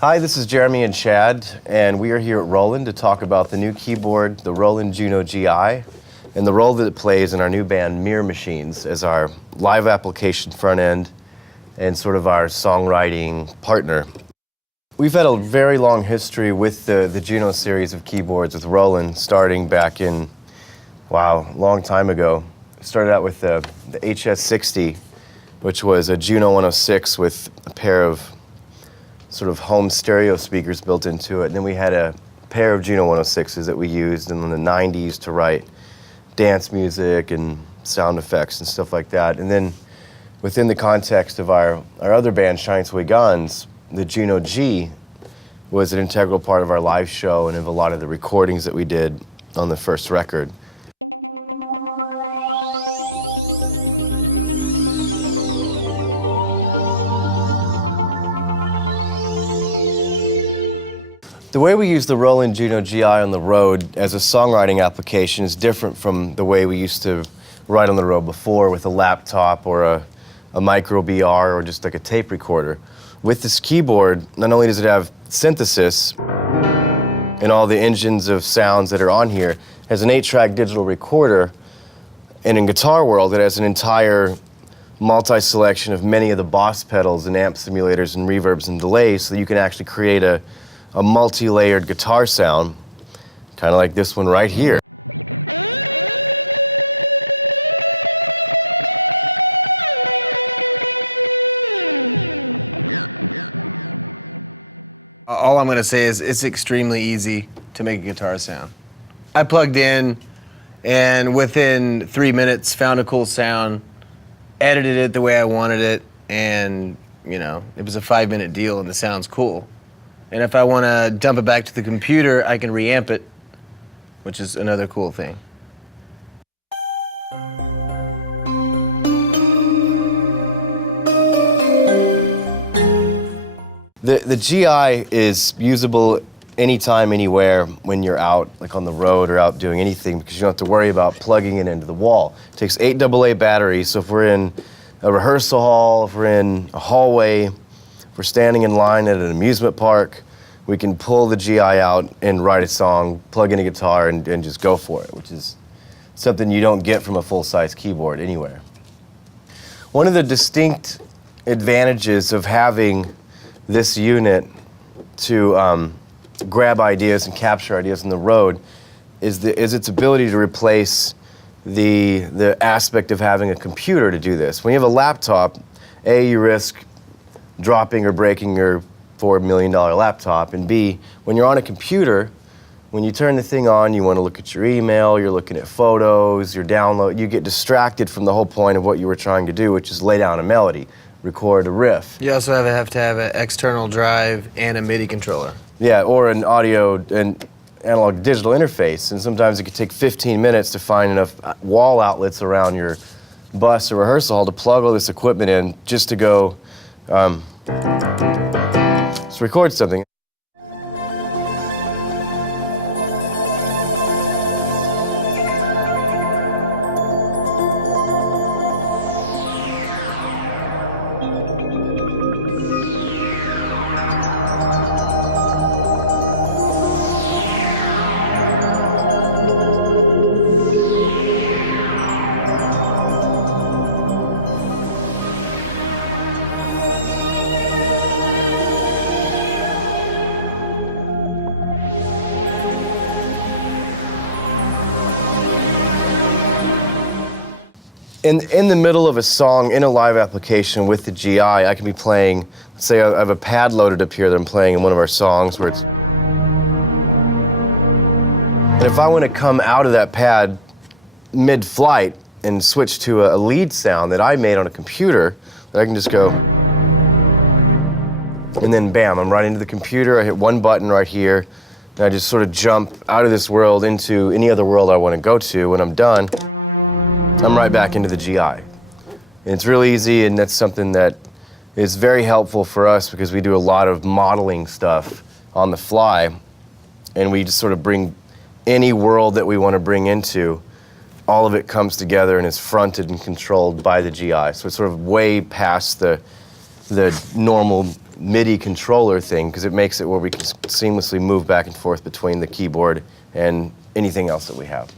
Hi, this is Jeremy and Chad, and we are here at Roland to talk about the new keyboard, the Roland JUNO-Gi, and the role that it plays in our new band, Mirror Machines, as our live application front end and sort of our songwriting partner. We've had a very long history with the Juno series of keyboards with Roland, starting back in, wow, a long time ago. Started out with the HS60, which was a Juno 106 with a pair of sort of home stereo speakers built into it. And then we had a pair of Juno 106s that we used in the 90s to write dance music and sound effects and stuff like that. And then within the context of our other band, Shine Sway Guns, the JUNO-Gi was an integral part of our live show and of a lot of the recordings that we did on the first record. The way we use the Roland JUNO-Gi on the road as a songwriting application is different from the way we used to write on the road before with a laptop or a micro BR or just like a tape recorder. With this keyboard, not only does it have synthesis and all the engines of sounds that are on here, it has an 8-track digital recorder, and in Guitar World it has an entire multi-selection of many of the Boss pedals and amp simulators and reverbs and delays so that you can actually create a multi-layered guitar sound, kind of like this one right here. All I'm going to say is it's extremely easy to make a guitar sound. I plugged in and within 3 minutes found a cool sound, edited it the way I wanted it, and you know, it was a 5-minute deal and the sound's cool. And if I want to dump it back to the computer, I can reamp it, which is another cool thing. The GI is usable anytime, anywhere when you're out, like on the road or out doing anything, because you don't have to worry about plugging it into the wall. It takes 8 AA batteries, so if we're in a rehearsal hall, if we're in a hallway, if we're standing in line at an amusement park, we can pull the GI out and write a song, plug in a guitar, and just go for it, which is something you don't get from a full-size keyboard anywhere. One of the distinct advantages of having this unit to grab ideas and capture ideas on the road is its ability to replace the aspect of having a computer to do this. When you have a laptop, A, you risk dropping or breaking your $4 million laptop, and B, when you're on a computer, when you turn the thing on, you want to look at your email, you're looking at photos, your download, you get distracted from the whole point of what you were trying to do, which is lay down a melody, record a riff. You also have to have an external drive and a MIDI controller. Yeah, or an audio and analog digital interface, and sometimes it could take 15 minutes to find enough wall outlets around your bus or rehearsal hall to plug all this equipment in just to go let's record something. In the middle of a song, in a live application with the GI, I can be playing, let's say I have a pad loaded up here that I'm playing in one of our songs where it's... And if I want to come out of that pad mid-flight and switch to a lead sound that I made on a computer, that I can just go... And then bam, I'm right into the computer, I hit one button right here, and I just sort of jump out of this world into any other world I want to go to. When I'm done, I'm right back into the GI. And it's real easy, and that's something that is very helpful for us because we do a lot of modeling stuff on the fly, and we just sort of bring any world that we want to bring into all of it comes together and is fronted and controlled by the GI. So it's sort of way past the normal MIDI controller thing, because it makes it where we can seamlessly move back and forth between the keyboard and anything else that we have.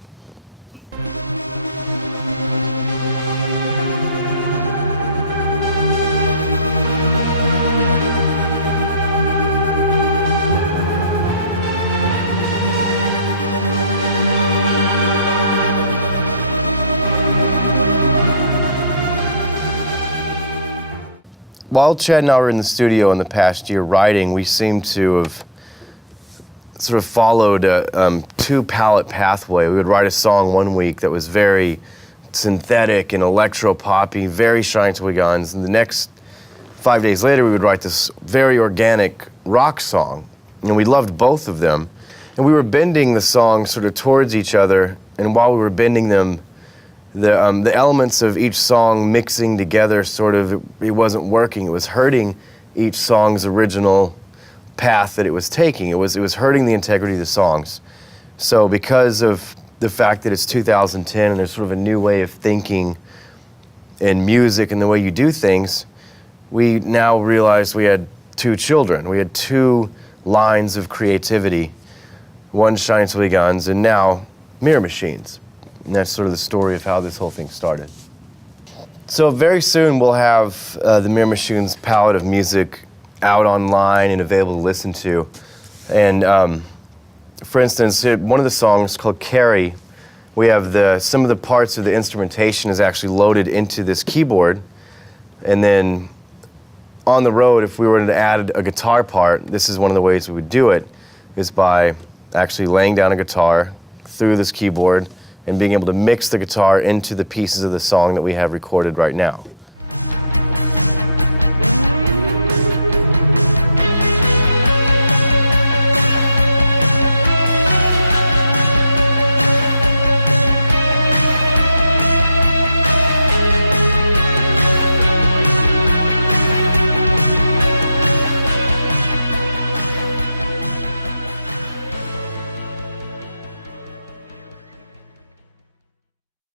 While Chad and I were in the studio in the past year writing, we seem to have sort of followed a two-palette pathway. We would write a song one week that was very synthetic and electro-poppy, very shiny toy guns, and the next 5 days later we would write this very organic rock song, and we loved both of them. And we were bending the songs sort of towards each other, and while we were bending them, the elements of each song mixing together it wasn't working. It was hurting each song's original path that it was taking. It was hurting the integrity of the songs. So because of the fact that it's 2010 and there's sort of a new way of thinking in music and the way you do things, we now realized we had two children. We had two lines of creativity, one Shiny Toy Guns and now Mirror Machines. And that's sort of the story of how this whole thing started. So very soon we'll have the Mirror Machines palette of music out online and available to listen to. And for instance, one of the songs called Carry, we have some of the parts of the instrumentation is actually loaded into this keyboard. And then on the road, if we were to add a guitar part, this is one of the ways we would do it, is by actually laying down a guitar through this keyboard and being able to mix the guitar into the pieces of the song that we have recorded right now.